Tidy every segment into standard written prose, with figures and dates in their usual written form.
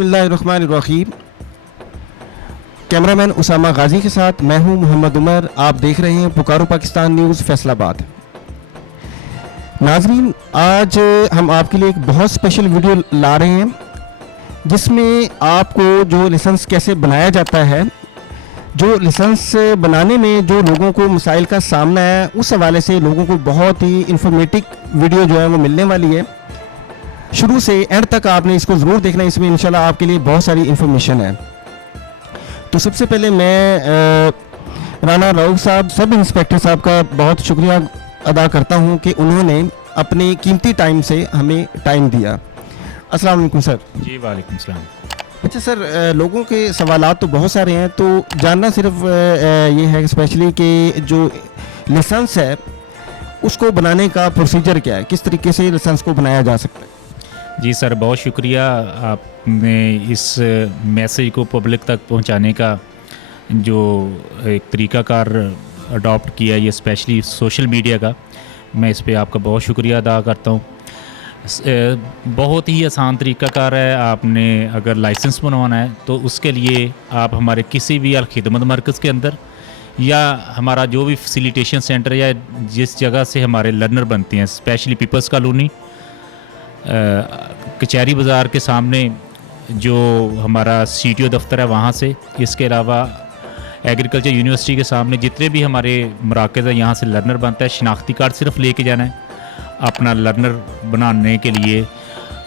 बिस्मिल्लाहिर्रहमानिर्रहीम। कैमरामैन उसामा गाजी के साथ मैं हूं मोहम्मद उमर। आप देख रहे हैं पुकारो पाकिस्तान न्यूज़ फैसलाबाद। नाजरीन, आज हम आपके लिए एक बहुत स्पेशल वीडियो ला रहे हैं जिसमें आपको जो लाइसेंस कैसे बनाया जाता है, जो लाइसेंस बनाने में जो लोगों को मसाइल का सामना है, उस हवाले से लोगों को बहुत ही इंफॉर्मेटिव वीडियो जो है वो मिलने वाली है। शुरू से एंड तक आपने इसको ज़रूर देखना है, इसमें इंशाल्लाह आपके लिए बहुत सारी इन्फॉर्मेशन है। तो सबसे पहले मैं राना राउफ साहब, सब इंस्पेक्टर साहब का बहुत शुक्रिया अदा करता हूं कि उन्होंने अपने कीमती टाइम से हमें टाइम दिया। अस्सलाम वालेकुम सर। जी वालेकुम सलाम। अच्छा सर, लोगों के सवालात तो बहुत सारे हैं, तो जानना सिर्फ ये है स्पेशली कि जो लाइसेंस है उसको बनाने का प्रोसीजर क्या है, किस तरीके से लाइसेंस को बनाया जा सकता है। जी सर, बहुत शुक्रिया आपने इस मैसेज को पब्लिक तक पहुंचाने का जो एक तरीक़ाकार अडॉप्ट किया है, ये स्पेशली सोशल मीडिया का। मैं इस पे आपका बहुत शुक्रिया अदा करता हूँ। बहुत ही आसान तरीक़ाकार है। आपने अगर लाइसेंस बनवाना है तो उसके लिए आप हमारे किसी भी खिदमत मरकज़ के अंदर या हमारा जो भी फैसिलिटेशन सेंटर या जिस जगह से हमारे लर्नर बनते हैं, स्पेशली पीपल्स कॉलोनी, कचहरी बाज़ार के सामने जो हमारा CTO दफ्तर है वहाँ से, इसके अलावा एग्रीकल्चर यूनिवर्सिटी के सामने जितने भी हमारे मराकज़ है यहाँ से लर्नर बनता है। शनाख्ती कार्ड सिर्फ लेके जाना है अपना लर्नर बनाने के लिए।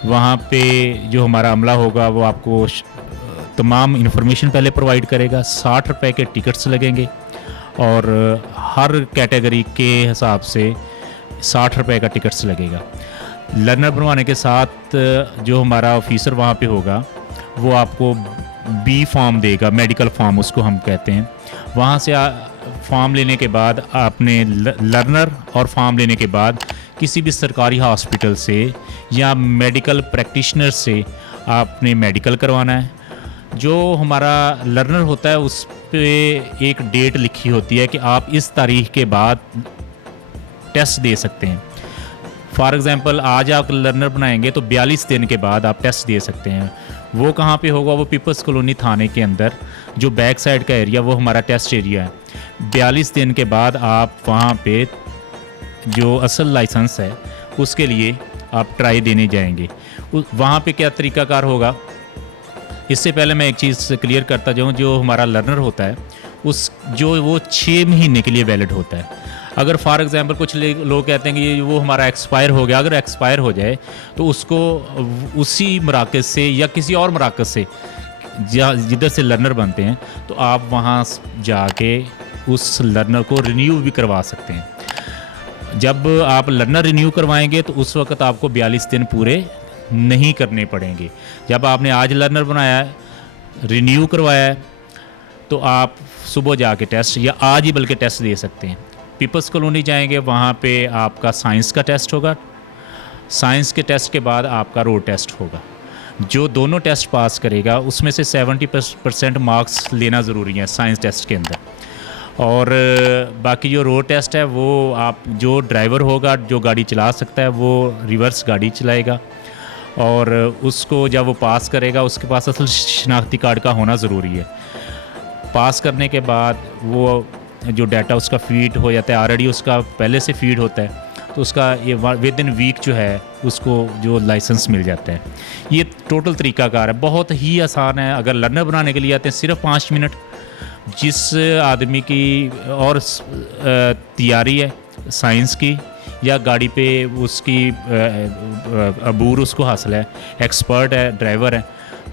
वहाँ पे जो हमारा अमला होगा वो आपको तमाम इन्फॉर्मेशन पहले प्रोवाइड करेगा। 60 रुपये के टिकट्स लगेंगे और हर कैटेगरी के हिसाब से 60 रुपये का टिकट्स लगेगा। लर्नर बनवाने के साथ जो हमारा ऑफिसर वहाँ पे होगा वो आपको B फॉर्म देगा, मेडिकल फॉर्म उसको हम कहते हैं। वहाँ से फॉर्म लेने के बाद आपने लर्नर और फॉर्म लेने के बाद किसी भी सरकारी हॉस्पिटल से या मेडिकल प्रैक्टिशनर से आपने मेडिकल करवाना है। जो हमारा लर्नर होता है उस पे एक डेट लिखी होती है कि आप इस तारीख के बाद टेस्ट दे सकते हैं। फॉर एग्ज़ाम्पल आज आप लर्नर बनाएंगे तो 42 दिन के बाद आप टेस्ट दे सकते हैं। वो कहाँ पे होगा? वो पीपल्स कॉलोनी थाने के अंदर जो बैक साइड का एरिया, वो हमारा टेस्ट एरिया है। 42 दिन के बाद आप वहाँ पे जो असल लाइसेंस है उसके लिए आप ट्राई देने जाएंगे। वहाँ पे क्या तरीक़ाकार होगा, इससे पहले मैं एक चीज़ क्लियर करता जाऊँ। जो हमारा लर्नर होता है वो 6 महीने के लिए वैलिड होता है। अगर फॉर एग्ज़ाम्पल कुछ लोग कहते हैं कि ये वो हमारा एक्सपायर हो गया, अगर एक्सपायर हो जाए तो उसको उसी मराकज़ से या किसी और मराकज़ से जिधर से लर्नर बनते हैं तो आप वहाँ जाके उस लर्नर को रिन्यू भी करवा सकते हैं। जब आप लर्नर रिन्यू करवाएंगे तो उस वक्त आपको 42 दिन पूरे नहीं करने पड़ेंगे। जब आपने आज लर्नर बनाया है, रिन्यू करवाया है, तो आप सुबह जाके टेस्ट या आज ही बल्कि टेस्ट दे सकते हैं। पीपल्स कॉलोनी जाएंगे, वहाँ पे आपका साइंस का टेस्ट होगा। साइंस के टेस्ट के बाद आपका रोड टेस्ट होगा। जो दोनों टेस्ट पास करेगा उसमें से 70% मार्क्स लेना ज़रूरी है साइंस टेस्ट के अंदर। और बाकी जो रोड टेस्ट है वो आप जो ड्राइवर होगा जो गाड़ी चला सकता है वो रिवर्स गाड़ी चलाएगा, और उसको जब वो पास करेगा उसके पास असल शनाख्ती कार्ड का होना ज़रूरी है। पास करने के बाद वो जो डाटा उसका फीड हो जाता है, ऑलरेडी उसका पहले से फीड होता है, तो उसका ये विद इन वीक जो है उसको जो लाइसेंस मिल जाता है। ये टोटल तरीक़ाकार है, बहुत ही आसान है। अगर लर्नर बनाने के लिए आते हैं सिर्फ 5 मिनट। जिस आदमी की और तैयारी है साइंस की या गाड़ी पे उसकी अबूर उसको हासिल है, एक्सपर्ट है, ड्राइवर है,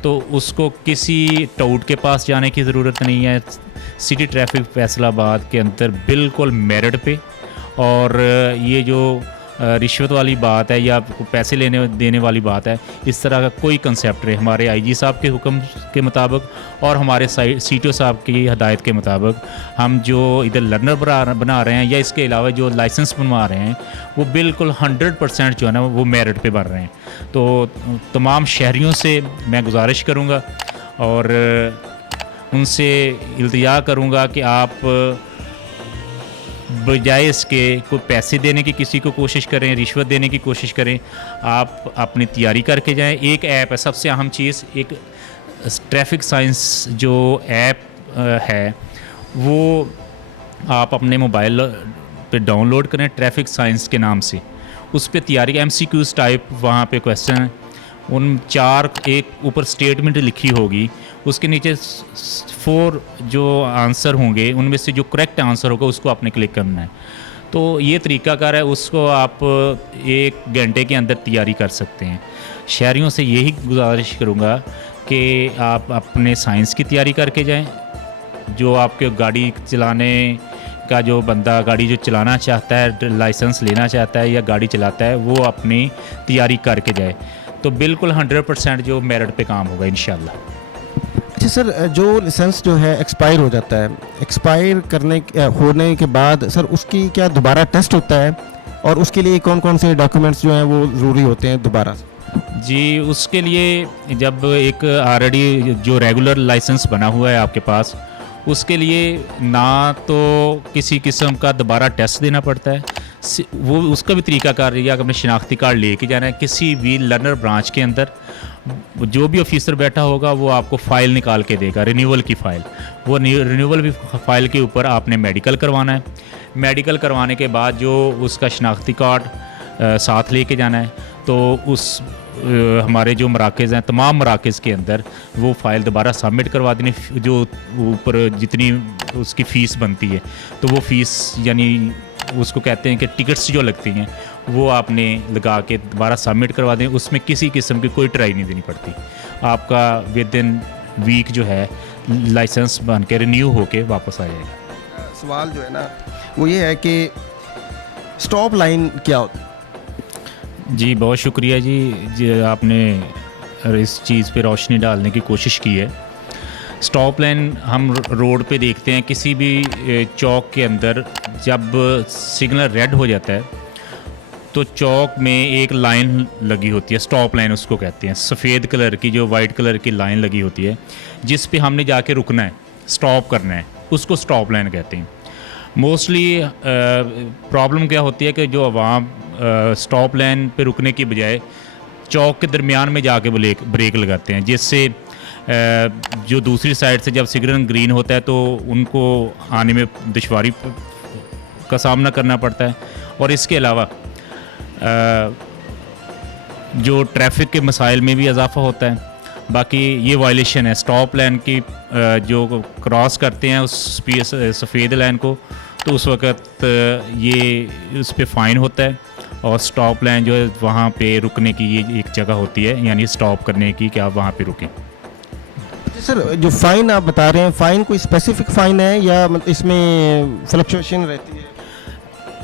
तो उसको किसी टाउट के पास जाने की ज़रूरत नहीं है। सिटी ट्रैफिक फैसलाबाद के अंदर बिल्कुल मेरिट पे। और ये जो रिश्वत वाली बात है या पैसे लेने देने वाली बात है, इस तरह का कोई कंसेप्ट नहीं। हमारे IG साहब के हुक्म के मुताबिक और हमारे CTO साहब की हदायत के मुताबिक हम जो इधर लर्नर बना रहे हैं या इसके अलावा जो लाइसेंस बनवा रहे हैं वो बिल्कुल 100% जो है ना वो मेरिट पे बन रहे हैं। तो तमाम शहरियों से मैं गुजारिश करूँगा और उनसे इल्तिजा करूँगा कि आप बजाय इसके कोई पैसे देने की किसी को कोशिश करें, रिश्वत देने की कोशिश करें, आप अपनी तैयारी करके जाएं। एक ऐप है, सबसे अहम चीज़, एक ट्रैफिक साइंस जो ऐप है वो आप अपने मोबाइल पे डाउनलोड करें, ट्रैफिक साइंस के नाम से। उस पे तैयारी MCQs टाइप वहाँ पे क्वेश्चन है, उन 4 एक ऊपर स्टेटमेंट लिखी होगी, उसके नीचे 4 जो आंसर होंगे उनमें से जो करेक्ट आंसर होगा उसको आपने क्लिक करना है। तो ये तरीकाकार है, उसको आप 1 घंटे के अंदर तैयारी कर सकते हैं। शहरियों से यही गुजारिश करूँगा कि आप अपने साइंस की तैयारी करके जाएं। जो आपके गाड़ी चलाने का जो बंदा गाड़ी जो चलाना चाहता है, लाइसेंस लेना चाहता है या गाड़ी चलाता है, वो अपनी तैयारी करके जाए तो बिल्कुल 100% जो मेरिट पे काम होगा इंशाल्लाह। अच्छा सर, जो लाइसेंस जो है एक्सपायर हो जाता है, एक्सपायर होने के बाद सर उसकी क्या दोबारा टेस्ट होता है, और उसके लिए कौन कौन से डॉक्यूमेंट्स जो हैं वो ज़रूरी होते हैं दोबारा? जी, उसके लिए जब एक ऑलरेडी जो रेगुलर लाइसेंस बना हुआ है आपके पास, उसके लिए ना तो किसी किस्म का दोबारा टेस्ट देना पड़ता है, वो उसका भी तरीकाकार है, अपने शनाख्ती कार्ड लेके जाना है। किसी भी लर्नर ब्रांच के अंदर जो भी ऑफिसर बैठा होगा वो आपको फ़ाइल निकाल के देगा, रिन्यूअल की फ़ाइल। वो रिन्यूअल भी फ़ाइल के ऊपर आपने मेडिकल करवाना है। मेडिकल करवाने के बाद जो उसका शनाख्ती कार्ड साथ लेके जाना है, तो उस हमारे जो मराकज़ हैं, तमाम मराकज़ के अंदर वो फ़ाइल दोबारा सबमिट करवा देनी, जो ऊपर जितनी उसकी फ़ीस बनती है, तो वो फ़ीस यानी उसको कहते हैं कि टिकट्स जो लगती हैं वो आपने लगा के दोबारा सबमिट करवा दें। उसमें किसी किस्म की कोई ट्राई नहीं देनी पड़ती। आपका विद इन वीक जो है लाइसेंस बन के रिन्यू होके वापस आ जाएगा। सवाल जो है ना वो ये है कि स्टॉप लाइन क्या होती है? जी बहुत शुक्रिया जी, आपने इस चीज़ पे रोशनी डालने की कोशिश की है। स्टॉप लाइन हम रोड पे देखते हैं, किसी भी चौक के अंदर जब सिग्नल रेड हो जाता है तो चौक में एक लाइन लगी होती है, स्टॉप लाइन उसको कहते हैं। सफ़ेद कलर की जो वाइट कलर की लाइन लगी होती है जिस पे हमने जाके रुकना है, स्टॉप करना है, उसको स्टॉप लाइन कहते हैं। मोस्टली प्रॉब्लम क्या होती है कि जो अवाम स्टॉप लाइन पे रुकने की बजाय चौक के दरमियान में जाके ब्रेक लगाते हैं, जिससे जो दूसरी साइड से जब सिग्नल ग्रीन होता है तो उनको आने में दुश्वारी का सामना करना पड़ता है। और इसके अलावा जो ट्रैफिक के मसाइल में भी इजाफा होता है। बाकी ये वायलेशन है स्टॉप लाइन की, जो क्रॉस करते हैं उस सफ़ेद लाइन को, तो उस वक़्त ये उस पर फ़ाइन होता है। और स्टॉप लाइन जो है वहाँ पे रुकने की ये एक जगह होती है, यानी स्टॉप करने की कि आप वहाँ पे रुकें। सर जो फ़ाइन आप बता रहे हैं, फ़ाइन कोई स्पेसिफिक फ़ाइन है या इसमें फ्लक्चुएशन रहती है?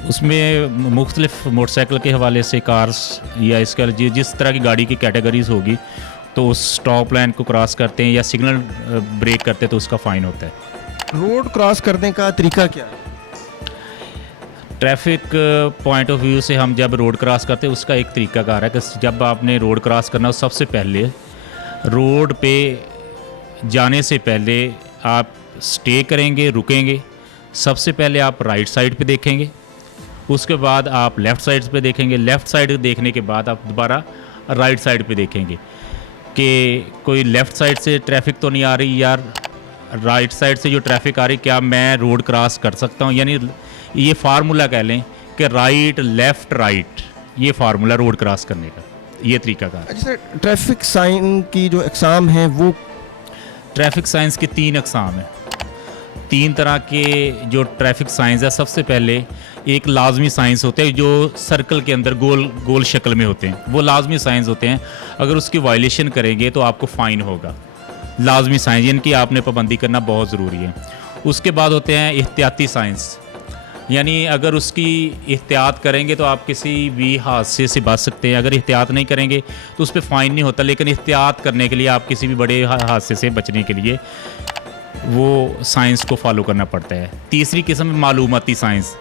उसमें मुख्तलिफ मोटरसाइकिल के हवाले से, कार्स या इसका जिस तरह की गाड़ी की कैटेगरीज होगी, तो उस स्टॉप लाइन को क्रॉस करते हैं या सिग्नल ब्रेक करते हैं तो उसका फ़ाइन होता है। रोड क्रॉस करने का तरीका क्या है? ट्रैफिक पॉइंट ऑफ व्यू से हम जब रोड क्रॉस करते हैं उसका एक तरीकाकार है कि जब आपने रोड क्रॉस करना हो, सबसे पहले रोड पे जाने से पहले आप स्टे करेंगे, रुकेंगे। सबसे पहले आप राइट साइड पे देखेंगे, उसके बाद आप लेफ़्ट साइड पे देखेंगे। लेफ़्ट साइड देखने के बाद आप दोबारा राइट साइड पे देखेंगे कि कोई लेफ़्ट साइड से ट्रैफिक तो नहीं आ रही, यार राइट साइड से जो ट्रैफिक आ रही, क्या मैं रोड क्रॉस कर सकता हूँ। यानी ये फार्मूला कह लें कि राइट लेफ़्ट राइट, ये फार्मूला रोड क्रॉस करने का, ये तरीका का। अच्छा सर, ट्रैफिक साइन की जो एग्ज़ाम है वो ट्रैफिक साइंस के 3 अक़साम हैं। 3 तरह के जो ट्रैफिक साइंस है, सबसे पहले एक लाजमी साइंस होते हैं जो सर्कल के अंदर गोल शक्ल में होते हैं, वो लाजमी साइंस होते हैं। अगर उसकी वायलेशन करेंगे तो आपको फ़ाइन होगा। लाजमी साइंस जिनकी आपने पाबंदी करना बहुत ज़रूरी है। उसके बाद होते हैं एहतियाती साइंस, यानी अगर उसकी एहतियात करेंगे तो आप किसी भी हादसे से बच सकते हैं। अगर एहतियात नहीं करेंगे तो उस पर फ़ाइन नहीं होता, लेकिन एहतियात करने के लिए आप किसी भी बड़े हादसे से बचने के लिए वो साइंस को फॉलो करना पड़ता है। तीसरी किस्म मालूमाती साइंस,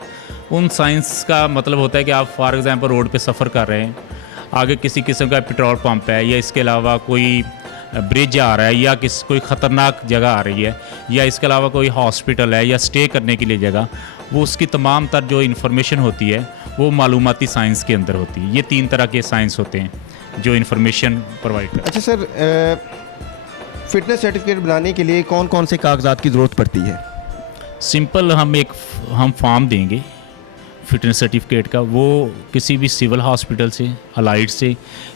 उन साइंस का मतलब होता है कि आप फॉर एग्ज़ाम्पल रोड पे सफ़र कर रहे हैं, आगे किसी किस्म का पेट्रोल पंप है या इसके अलावा कोई ब्रिज आ रहा है या कोई ख़तरनाक जगह आ रही है या इसके अलावा कोई हॉस्पिटल है या स्टे करने के लिए जगह, वो उसकी तमाम तर जो इन्फॉर्मेशन होती है वो मालूमाती साइंस के अंदर होती है। ये 3 तरह के साइंस होते हैं जो इन्फॉर्मेशन प्रोवाइड करते हैं। अच्छा सर, फिटनेस सर्टिफिकेट बनाने के लिए कौन कौन से कागजात की ज़रूरत पड़ती है? सिंपल हम फॉर्म देंगे फिटनेस सर्टिफिकेट का, वो किसी भी सिविल हॉस्पिटल से, अलाइड से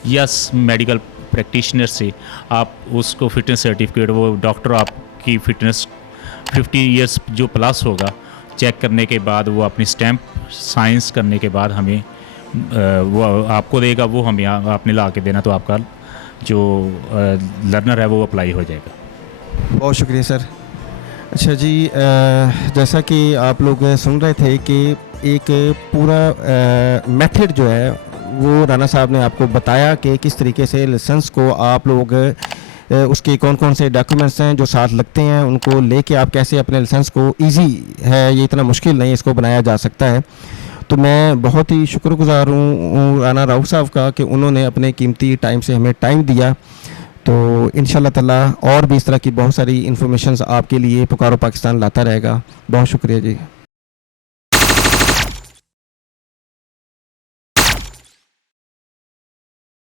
या मेडिकल प्रैक्टिशनर से आप उसको फिटनेस सर्टिफिकेट, वो डॉक्टर आपकी फिटनेस 50 इयर्स जो प्लस होगा चेक करने के बाद वो अपनी स्टैंप साइंस करने के बाद हमें वो आपको देगा, वो हमें आपने ला के देना, तो आपका जो लर्नर है वो अप्लाई हो जाएगा। बहुत शुक्रिया सर। अच्छा जी, जैसा कि आप लोग सुन रहे थे कि एक पूरा मेथड जो है वो राना साहब ने आपको बताया कि किस तरीके से लाइसेंस को आप लोग उसके कौन कौन से डॉक्यूमेंट्स हैं जो साथ लगते हैं, उनको लेके आप कैसे अपने लाइसेंस को इजी है, ये इतना मुश्किल नहीं, इसको बनाया जा सकता है। तो मैं बहुत ही शुक्रगुजार हूँ राना राउफ साहब का कि उन्होंने अपने कीमती टाइम से हमें टाइम दिया। तो इंशाल्लाह ताला और भी इस तरह की बहुत सारी इन्फॉर्मेशंस आपके लिए पुकारो पाकिस्तान लाता रहेगा। बहुत शुक्रिया जी।